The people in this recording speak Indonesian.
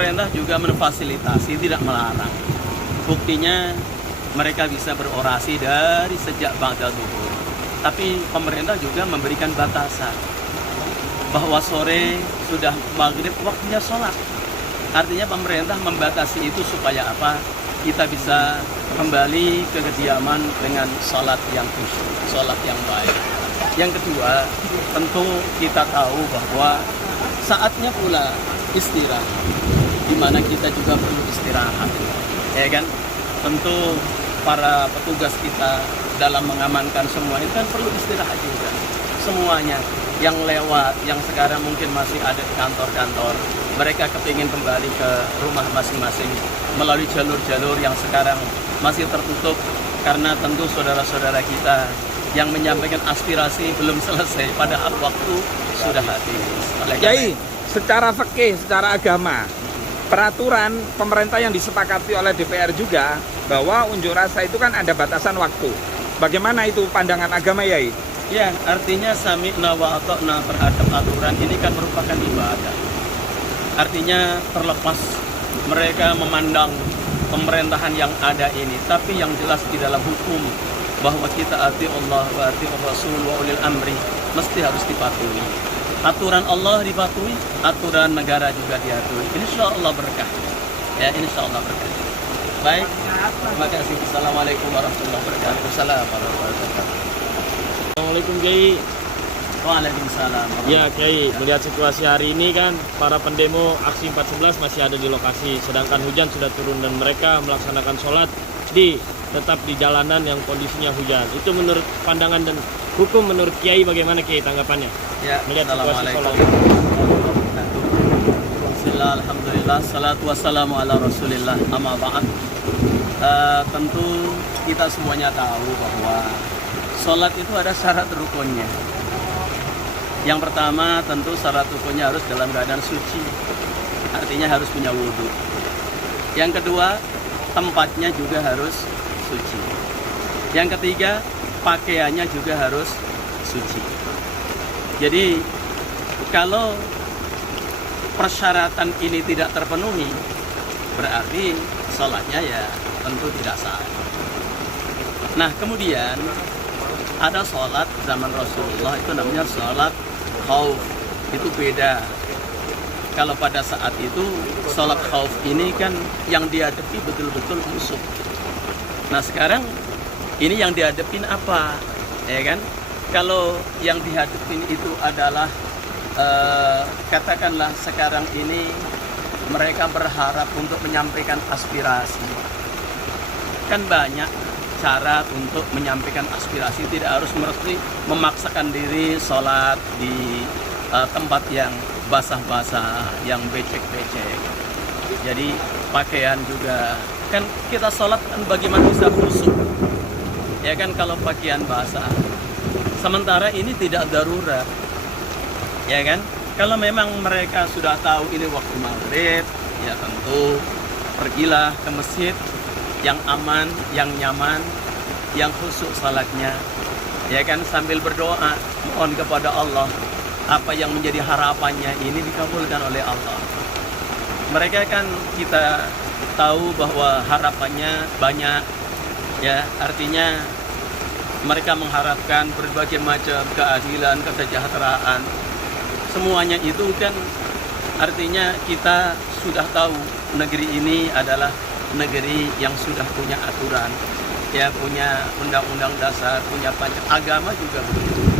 pemerintah juga memfasilitasi, tidak melarang. Buktinya mereka bisa berorasi dari sejak ba'da zuhur. Tapi pemerintah juga memberikan batasan bahwa sore sudah maghrib waktunya sholat. Artinya pemerintah membatasi itu supaya apa? Kita bisa kembali ke kediaman dengan sholat yang khusyuk, sholat yang baik. Yang kedua, tentu kita tahu bahwa saatnya pula istirahat, di mana kita juga perlu istirahat, ya kan? Tentu para petugas kita dalam mengamankan semua itu kan perlu istirahat juga. Semuanya yang lewat, yang sekarang mungkin masih ada di kantor-kantor, mereka kepingin kembali ke rumah masing-masing melalui jalur-jalur yang sekarang masih tertutup karena tentu saudara-saudara kita yang menyampaikan aspirasi belum selesai pada waktu sudah habis. Kiai, secara fikih, secara agama, peraturan pemerintah yang disepakati oleh DPR juga bahwa unjuk rasa itu kan ada batasan waktu. Bagaimana itu pandangan agama, Yai? Ya, artinya sami'na wa ata'na terhadap aturan ini kan merupakan ibadah. Artinya terlepas mereka memandang pemerintahan yang ada ini, tapi yang jelas di dalam hukum bahwa kita ati Allah wa ati Rasul wa ulil amri mesti harus dipatuhi. Aturan Allah dipatuhi, aturan negara juga diatuhi. Insya Allah berkah. Ya, insya Allah berkah. Baik, terima kasih. Assalamualaikum warahmatullahi wabarakatuh. Assalamualaikum warahmatullahi wabarakatuh. Assalamualaikum Kiai. Waalaikumsalam. Ya Kiai, melihat situasi hari ini kan para pendemo aksi 411 masih ada di lokasi, sedangkan hujan sudah turun dan mereka melaksanakan sholat tetap di jalanan yang kondisinya hujan. Itu menurut pandangan dan hukum menurut Kiai bagaimana Kiai tanggapannya? Ya, melihat situasi sholat. Bismillah, alhamdulillah, salatu wassalamu ala rasulillah, amma ba'd. Tentu kita semuanya tahu bahwa sholat itu ada syarat rukunnya. Yang pertama tentu syarat rukunnya harus dalam keadaan suci, artinya harus punya wudhu. Yang kedua, tempatnya juga harus suci. Yang ketiga, pakaiannya juga harus suci. Jadi kalau persyaratan ini tidak terpenuhi, berarti sholatnya ya tentu tidak sah. Nah, kemudian ada sholat zaman Rasulullah itu namanya sholat khauf. Itu beda. Kalau pada saat itu sholat khauf ini kan yang dihadapi betul-betul musuh. Nah, sekarang ini yang dihadapin apa? Ya kan? Kalau yang dihadapin itu adalah katakanlah sekarang ini mereka berharap untuk menyampaikan aspirasi. Kan banyak cara untuk menyampaikan aspirasi, tidak harus mesti memaksakan diri sholat di tempat yang basah-basah, yang becek-becek. Jadi pakaian juga, kan kita sholat kan bagaimana bisa khusyuk, ya kan kalau pakaian basah. Sementara ini tidak darurat, ya kan. Kalau memang mereka sudah tahu ini waktu maghrib, ya tentu pergilah ke masjid yang aman, yang nyaman, yang khusyuk salatnya, ya kan, sambil berdoa mohon kepada Allah apa yang menjadi harapannya ini dikabulkan oleh Allah. Mereka kan kita tahu bahwa harapannya banyak, ya, artinya mereka mengharapkan berbagai macam keadilan, kesejahteraan. Semuanya itu kan artinya kita sudah tahu negeri ini adalah negeri yang sudah punya aturan, ya, punya undang-undang dasar, punya agama juga begitu.